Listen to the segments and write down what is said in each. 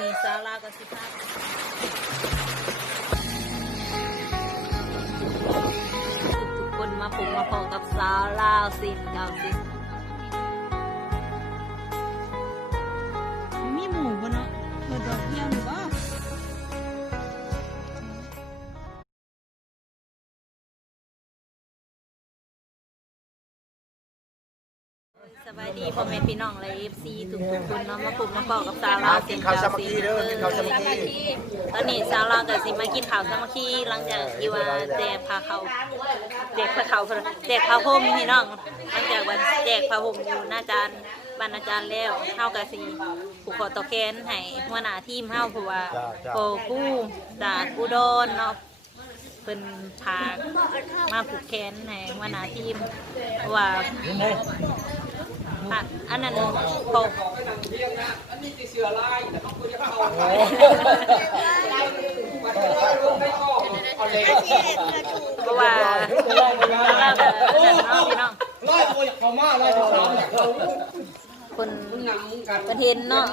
มีศาลากับสิภาทุกคนมาปลูกมาพองกับซาลาสินเก่าสินมีหมูบ่เนาะเธอดดอกเดียวหรือบ่ บายดีพ่อแม่พี่น้องและเอฟซีทุกทุกๆคนเนาะมาปลูกมาพอกับศาลาสินกินข้าวสามัคคีเด้อกินข้าวสามัคคี ตอนนี้ศาลากับสิมากินข้าวสามัคคีหลังจากที่ว่าแจกพาเขาแจกพาเขาแจกพาห่มพี่น้องหลังจากวันแจกพาห่มอยู่หน้าจานบรรณาจารย์แล้วเฮากับสิผูกคอตอแคนให้หัวหน้าทีมเฮาเพราะว่าโปกู้จากอุดรเนาะ เพิ่นพามาผูกแขนให้หัวหน้าทีมเพราะว่า อะอันนั้นพอเพราะว่าเราก็เนาะพี่น้องไล่เอาเขามาไล่เขาสามเนี่ยคนประเทศเนาะ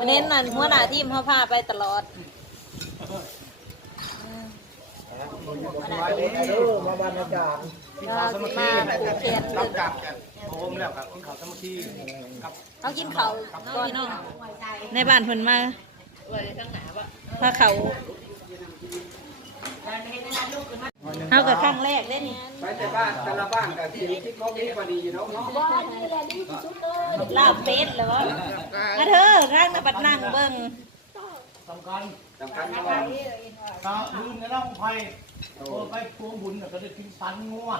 ประเทศนั้นหัวหน้าทีมเขาพาไปตลอดมาบ้านอาจารย์กินข้าวสามัคคีมาผูกแขนรับกับโอ มแล้วครับกินข้าวสามัคคีกับเขากินเขาวก่อนพี่น้องในบ้านเพิ่นมาพาเขาเขากับครั้งแรกได้นี่ไปแต่บ้านแต่ละบ้านกับที่ที่เขามีพอดีอยู่เนาะเนาะลาบเป็ดแล้ววะมาเถอะข้างหน้าปัดนั่งเบิ่ง สำคัญสำคัญว่าตาลืมในร่องไฟโอ้ไปพวงบุญก็ได้กินสันงัว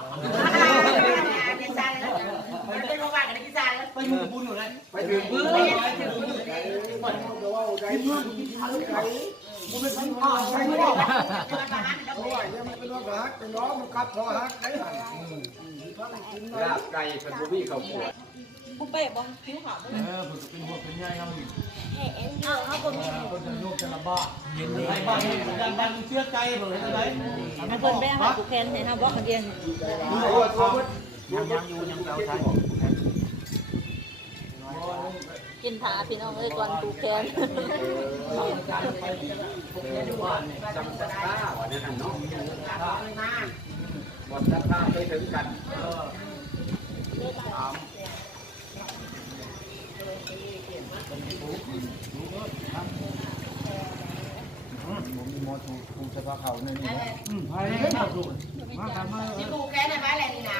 ไปอยู่บุญอยู่เลยไปถึงพื้นไปถึงบุญกินเงินกินสันไก่บุญเป็นสันงัวใช่ไหมลาบไก่เป็นบุบี้เขาวปวด บุเป้บ่ผิวขาวเออผมเป็นหัวเป็นใหญ่ครับเอาเอาบ่มีคนจะโยกจะระบาดเย็นเลยบ้านนี้ดันดันเชื่อใจเลยอะไรให้เพิ่นไปหาผูกแขนให้เฮาบ่คนเดียวยังยังอยู่ยังเก่าใช่กินถาพี่น้องเอ้ยก่อนผูกแขนจำสักข้าวเนี่ยเนาะหมดสักข้าวไปถึงกัน ผมมีมอถูถู เฉพาะเขาในนี้อืมไปเลยมาดูมาทำมากูแกนอะไรนี่นะ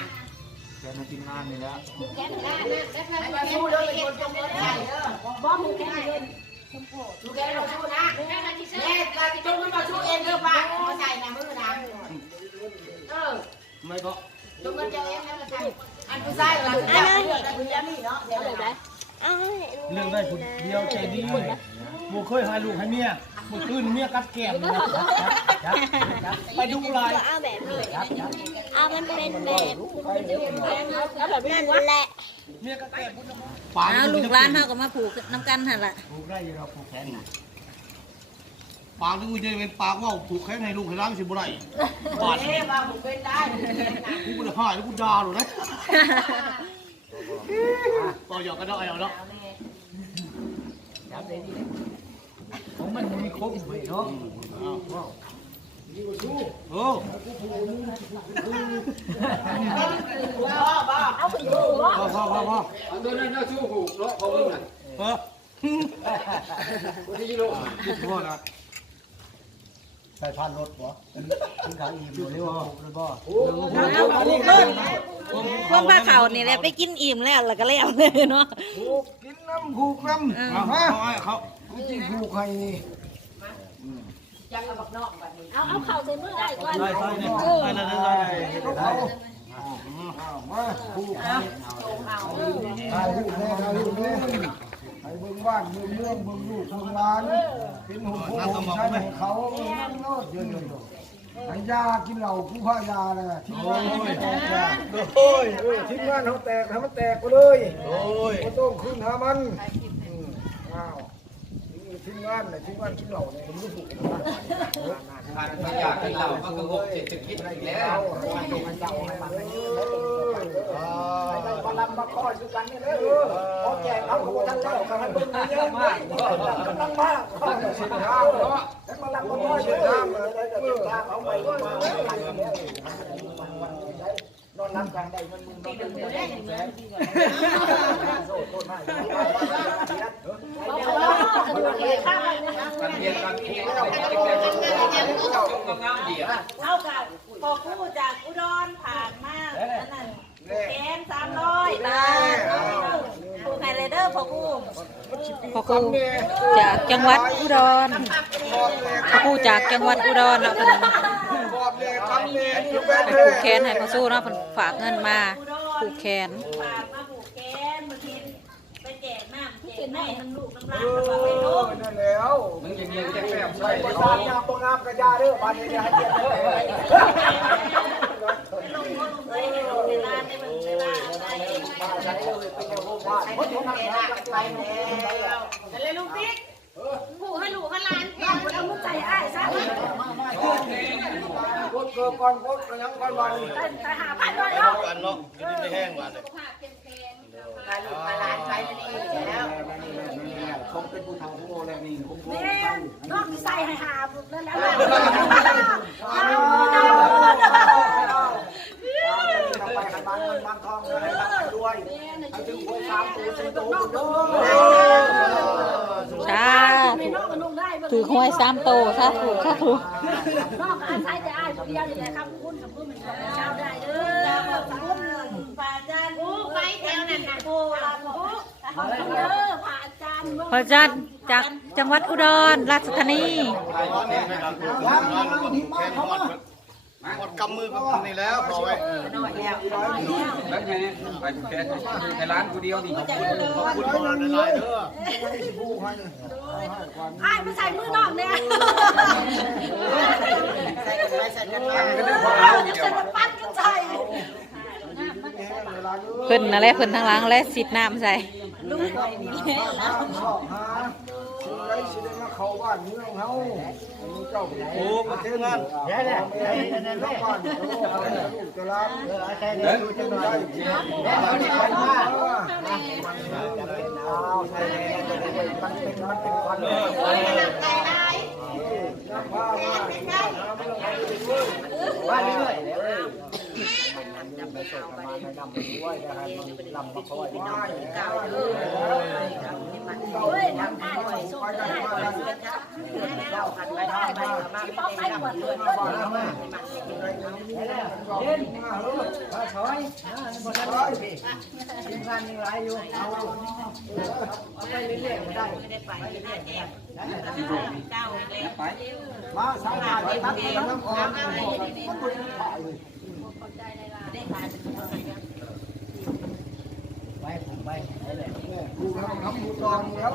แกมากินงานนี่แล้วแกนได้นะไม่มาสู้เลยคนจงเลยได้เด้อบ่มึงแกนเลยดูแกนเราสู้นะแม่เราจะจงมันมาสู้เองเด้อป้ามาใส่นะมือนะเออไม่ก็จงมันจะเองนะมาใส่อันผู้ชายเราจะได้เลือกได้คุณยามีเนาะเดี๋ยวได้เรื่องได้คนเดียวใจดีบุเคยห้ลูกให้เมียบุคืนเมียกัดแก้ม ไปดูลายเอาแบบนี้เอามันเป็นแบบเอาแบบนั้นแหละเมียกัดแก้มอ้าลูกหลานเฮาก็มาผูกน้ำกันหันละผูกได้ยู่เราผูกแขนปากที่กูจะเป็นปากว่าผูกแขนให้ลูกให้ร้านสิบุไรบาดเอ๊ะว่าผมเป็นได้กูจะหายกูด่าหรอนะต่อหยอกกันเนาะไอ้เอาเนาะของมันมีครบไหมเนาะ โอ้เอาไปดูว่าพอพอพอพอเอาตัวนั้นน่าสู้หูเลาะเขามึงน่ะเออคนที่โลกพอนะใส่พันรถบ่ถึงขางอิ่มหรือว่าหรือบ่เอาผูกเลยพวกผ้าขาวนี่แหละไปกินอิ่มแล้วแล้วก็แล้วเลยเนาะ กินน้ำผูกน้ำเอาเขาเขาจริงผูกให้ ยังเอาบักนอกแบบนี้เอาเอาเข่าใส่มือได้ก่อนได้ได้ได้ได้ได้ได้มาผูกให้ถ่ายรูปแม่ถ่ายรูปแม่ให้เบิ่งบ้านเบิ่งเมืองเบิ่งลูกเบิ่งหลานเป็นหุ่นผู้หุ่นใช้ให้เขานั่งโนดเยอะๆให้ยากินเหล้าผู้พายาเลยที่งานเขาแตกยาโอ้ยที่งานเขาแตกให้มันแตกไปเลยโอ้ยก็ต้องขึ้นหามันอ้าวทีม งานเลยทีมงานกินเหล้าเนี่ยผมรู้สึกนะผ่านสัญญากันเราก็กระงกเศรษฐกิจอีกแล้วไปมาลำมาคอยคือกันเนี่ยเลยพอแจกเอาหัวท่านแล้วกันให้เบิ่งเยอะมากกำลังมากสินค้าเนาะแล้วมาลำมาคอยสินค้าเยจะสินค้าเอาไปมานอนรับกันได้มันมึงนอนได้แสนโซ่โคตรให้กัน เรียนกันเรียนกันเรียนกันต้องงามเดียวเอากับพอคู่จากอุดรผ่านมาอันนั้นแกนสามร้อยบาทคู่ไฮเลเดอร์พอคู่พอครูจากจังหวัดอุดรพ่อครูจากจังหวัดอุดรเนาะพ่อกเลยคำนี้คือแม่ไปเธผูกแขนให้พ่อสู้เนาะเพิ่นฝากเงินมาผูกแขน ฝากมาผูกแกนบางทีไปแจก น้ำแจกน้ำน้ำลูกน้ำร้านกระเป๋าไปลูกนั่นแล้วมึงยังยังจะแก้มใส่ใส่ประสานยามตัวงามกระยาเด้อบ้านนี้จะให้เกียรติเลยไปลงพ่อลงไปในร้านในเมืองในร้าได้มาใช้เลยเป็นอย่างโรงพยาบาลเพราะทุกคนไปแล้วนั่เลยลุงติ๊กผู้ให้ลูกให้หลานแกเอามือใจอ้ายซะกดเกิดก่อนกดยังก่อนวันไปหาพันด้วยเนาะกันเนาะอยู่ดีไม่แห้งมาเลยพาลูกพาหลานไปนี่ แล้วชมเป็นผู้ทำผู้โง่แล้วนี่ผมพูดแม่นอกมีใส่ให้หาบุกนั่นแล้วไปขันบ้านเงินบ้านทองอะไรต่างๆด้วยให้ถึงหวยสามตัวสี่ตัวด้วยสาธุถือหวยสามโตสาธุสาธุนอกอาศัยแต่อ้ายคนเดียวนี่แหละครับคุณกับคุณมันก็เช้าได้เด้อฝากจานผู้ไปแถวนั้นน่ะผู้ลำผู้เด้อผ่าอาจารย์ พ่อจันจากจังหวัดอุดรราชธานีหมดกำมือกับคนนี้แล้วพอไว้แล้วไงไปแค่ในร้านกูเดียวนี่ขอบคุณขอบคุณพ่อในไลน์เด้อผู้ให้อ้ายมาใส่มือนอกเนี่ยใส่กันไปใส่กันไปก็ได้พอเอาเดียวจะปั้นกันใส่เพิ่นนั่นแหละเพิ่นทางหลังและสิดน้ำใส่ ลูกไปนี่แล้วชอบหาสิ่งใดสิ่งใดมาเข้าบ้านเมืองเฮามีเจ้าเป็นโอ้มาถึงงานแย่แหละแย่แน่ๆบ้านเอาลูกจะรับใช่ได้ดูจังได้เอาใช่มันเป็นมันเป็นควันเลยว่าเรื่อย นำไปส่งมานำไปด้วยนะครับลำมาคอยว่าเก่าเลยเฮ้ยทำได้ไหวสู้ได้ไหวสู้ได้เราหันไปได้ไปมาไม่ได้รับเงินเย็นมาเลยมาถอยมาถอยทีมงานยังไรอยู่เอาเอาไปเรื่อยๆได้ไม่ได้ไปไม่ได้แจกเจ้าเลยไปมาสามารถไปตัดน้ำออกนบ่ได้ายเลยไปผมไปกูทำทำบูตอง แล้ว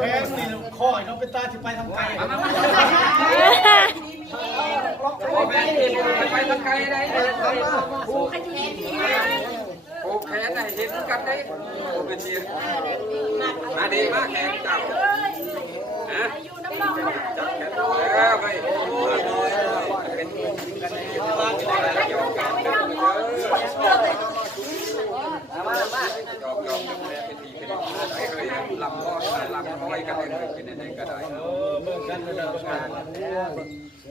แข้งนี่ข้อยน้องเป็นตาที่ไปทำไกลพอแม่กินไปทางไกลได้โอ้แขนไหนเห็นกันได้โอ้เป็นเชียร์มาดีมากแขนจับฮะจับแขนแล้วไปเป็นกันในบ้านไม่ได้ ยอมกันมามาจอกจอกเป็นทีเป็นไอ้เคยลำร้อยลำร้อยกันเลยเป็นอะไรก็ได้เออเมื่อกันเมื่อกัน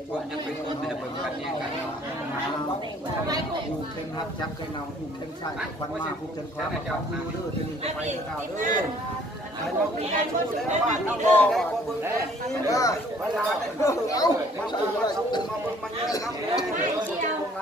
ผมยังเป็นคนที่จะเปิดกันเนี่ยกันกูเข่งหักจักเข่งนำกูเข่งใส่ควันมากูเข่งความจับกูเด้อที่นี่ไปกล่าเด้อใครบอกมีชู้แล้วบ้านน้ำรอเด้อไปลาเอ้ามันกูอะไรเอากูมาเบิ่งมันเนี่ยน้ำเนี่ย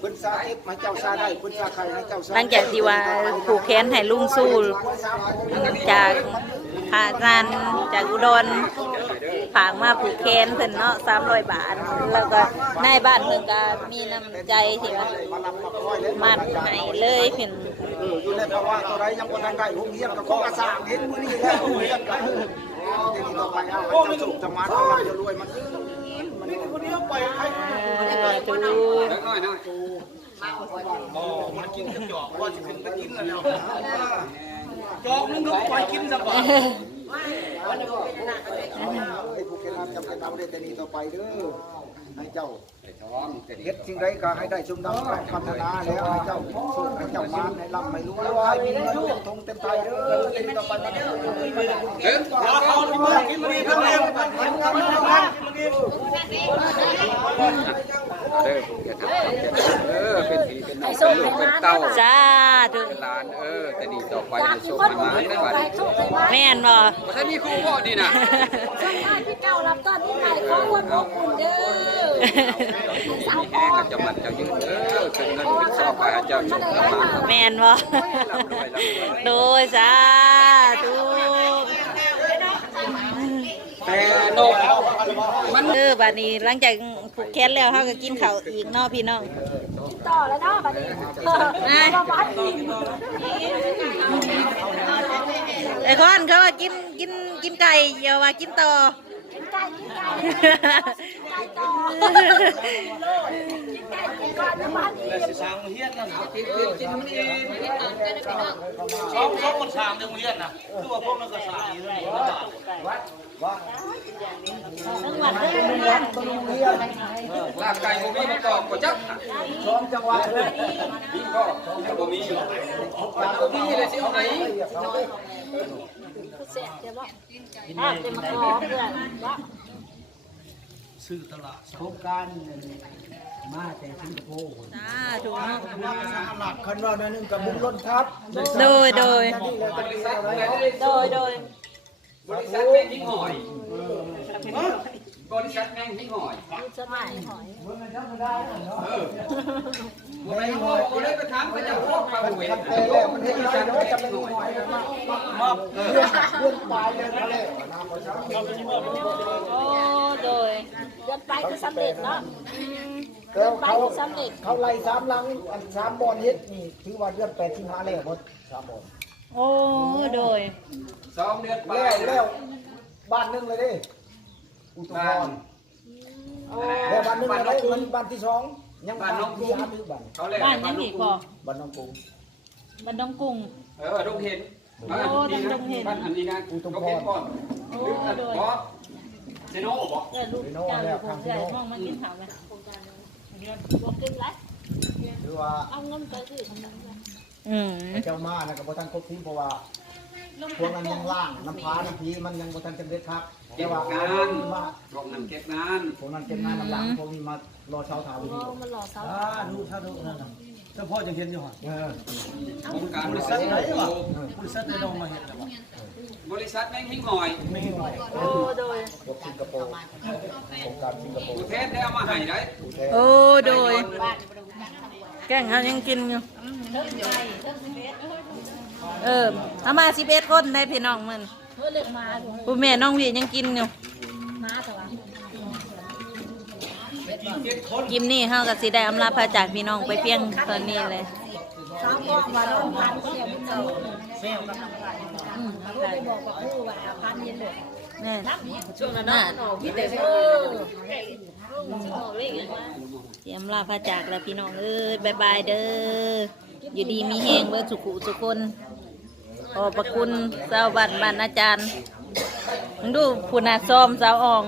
เราได้แล้วบ้านนั่นนั่นนั่นนั่นไปนั่นก็ยังแจกกันเรื่องกันกับเออน้อยเยอะน้อยอยู่ดีมีแห้งในจะนี้ไปคุณสาธิตมาเจ้าซาได้คุณสาใครให้เจ้าซาหลังจากที่ว่าผูกแขนให้ลุงสู้จากพาจานจากอุดรฝากมาผูกแขนเพิ่นเนาะสามร้อยบาท แล้วก็นายบ้านเพิ่นก็มีน้ำใจที่ว่ามาลำมาคอยเลยมัดให้เลยเพิ่นเอออยู่ในภาวะตัวใดยังบ่ทันได้โรงเรียนก็ขอกระสร้างเห็นมื้อนี้แล้วโรงเรียนกันเดี๋ยวนี้ต่อไปเอาให้เจ้าสุขจะมาทำงานจะรวยมันมั นนี่คนนี้ไปให้เออถูกเล็กน้อยนะอ๋อมันกินกับจอกว่าจะขึ้นไปกินแล้วจอกนึงก็ไปกินซะก่อนไอ้ผู้เขียนจำเป็นเอาได้แต่นี้ต่อไปเด้อให้เจ้าไอ้ท้องจะดีเฮ็ดสิ่งใดก็ให้ได้สมดังพัฒนาแล้วให้เจ้าสุขให้เจ้ามาในลำให้รู้แล้วให้มีเงินเต็มทงเต็มใจเด้อเต็มต่อไปเด้อเดินเอาเอากินมันดีเพิ่มเร็วมั เด้อผมจะทำเออเป็นผีเป็นน้องเป็นลูกเป็นเต้าจ้าถูกเป็นหลานเออแต่ดีต่อไปให้โชคให้มาได้บัดนี้แม่นบ่ถ้ามีครูพ่อนี่นะพี่เก่ารับตอนที่ไหนขอคนอบอุ่นเด้อสาวแห้งกับจะมันจะยืนเออเป็นเงินเป็นซอไปให้เจ้าโชคมาแม่นบ่ร่ำรวยร่ำรวยโดยจ้าถูก แต่นกมัน เออบัดนี้หลังจากผูกแขนแล้วเฮาก็กินข้าวอีกเนาะพี่น้องต่อแล้วเนาะบัดนี้นะมาวัดอีกไอ้คอนเขาว่ากินกินกินไก่อย่าว่ากินต่อกินไก่กินไก่กินไก่ต่อกินไก่กินก่อนแล้ววัดอีกสามเฮียนนะกินกินกินมันเองสองสองคนสามในโรงเรียนนะคือว่าพวกนักศึกษาอยู่เลย ทั้งวันเด้ลาบไก่บ่มีมะกอกบ่จักสองจังหวัดเลยมีก็ยังบ่มีอยู่มันบ่มีเลยสิเอาไหนอ้าวเต็มมาขอเพื่อนว่าซื้อตลาดโครงการมาแต่สิงคโปร์จ้าถูกเนาะหลักคันว่านั่นนึงกับบุญล้นทับโดยโดยโดยโดย บริษัทแม่งหิ้งหอยบริษัทแม่งหิ้งหอยสมัยหอยเออบ่ได้บ่บ่ได้ไปถามเขาเจ้าพวกเขาเวรแต่แล้วมันเห็นได้เนาะจะเป็นหน่อยมอบเรื่องเรื่องปลายเรื่องอะไรโอ้โดยเดินไปก็สำเร็จเนาะแล้วไปเขาก็สำเร็จเขาไล่สามลังอันสามบอลเฮ็ดนี่ถือว่าเดือนแปดสิงหาแล้วหมดสามบอล โอ้โดย สองเดือนไปแล้วแล้วบ้านหนึงเลยดิอุตุพรแล้วบ้านหนึงอะไรมันบ้านที่สองยังบ้านที่สามหรือบ้านเขาแหละบ้านยังอีกบ่บ้านน้องปูบ้านดงกุ้ง เออดงเห็นบ้านอันนี้นะบ้านอันนี้นะดงเห็นก่อนโอ้หรืออันโดยบ่เซโน่บ่เกิดลูกเจ้าลูกผมเกิดมองมากินข้าวไหม บอกกินไรหรือว่า เอาเงินไปซื้อทำนั้น อืมเจ้ามานะกับบ่ทันครบทีเพราะว่าพวกนั้นยังล่างน้ำพาน้ำพีมันยังบ่ทันจำเร็จครับเก็แต่บว่างานมาพวกนั้นเก็บงานพวกนั้นเก็บงานมันหลังพวกนี้มารอเช้าถามวิธีเอามันหล่อเสาอ่าดูถ้าดูนั่นน่ะถ้าพ่อจะเห็นอยู่ห่ะเออโครงการบบริริษัษัททไหนวะบริษัทในดงมาเห็นแล้วบริษัทแม่งหิ้งหอยไม่ให้หน่อยโอ้โดยพวกสิงคโปร์โครงการสิงคโปร์กูเทศได้เอามาให้ได้โอ้โดยแกงเขายังกินอยู่ เออเอามาสิบเอ็ดคนได้พี่น้องมันเพื่อเลือกมาถูแม่น้องวียังกินอยู่กิมนี่เฮากับสิได้อำลาพระจากพี่น้องไปเพียงตอนนี้เลยสาวก็มาลงพันเสียบุญเจ้าอืมลูกไปบอกกับผู้ว่าพันเย็นเลยแม่ช่วงนั้นเนาะเตรียมลาพระจากแล้วพี่น้องเอ้ยบายบายเด้อ อยู่ดีมีแหงเบิดสุขุสุคนขอบพระคุณเจ้าบัตรบรรณอาจารย์มึงดูผู้นาซ้อมสาวออง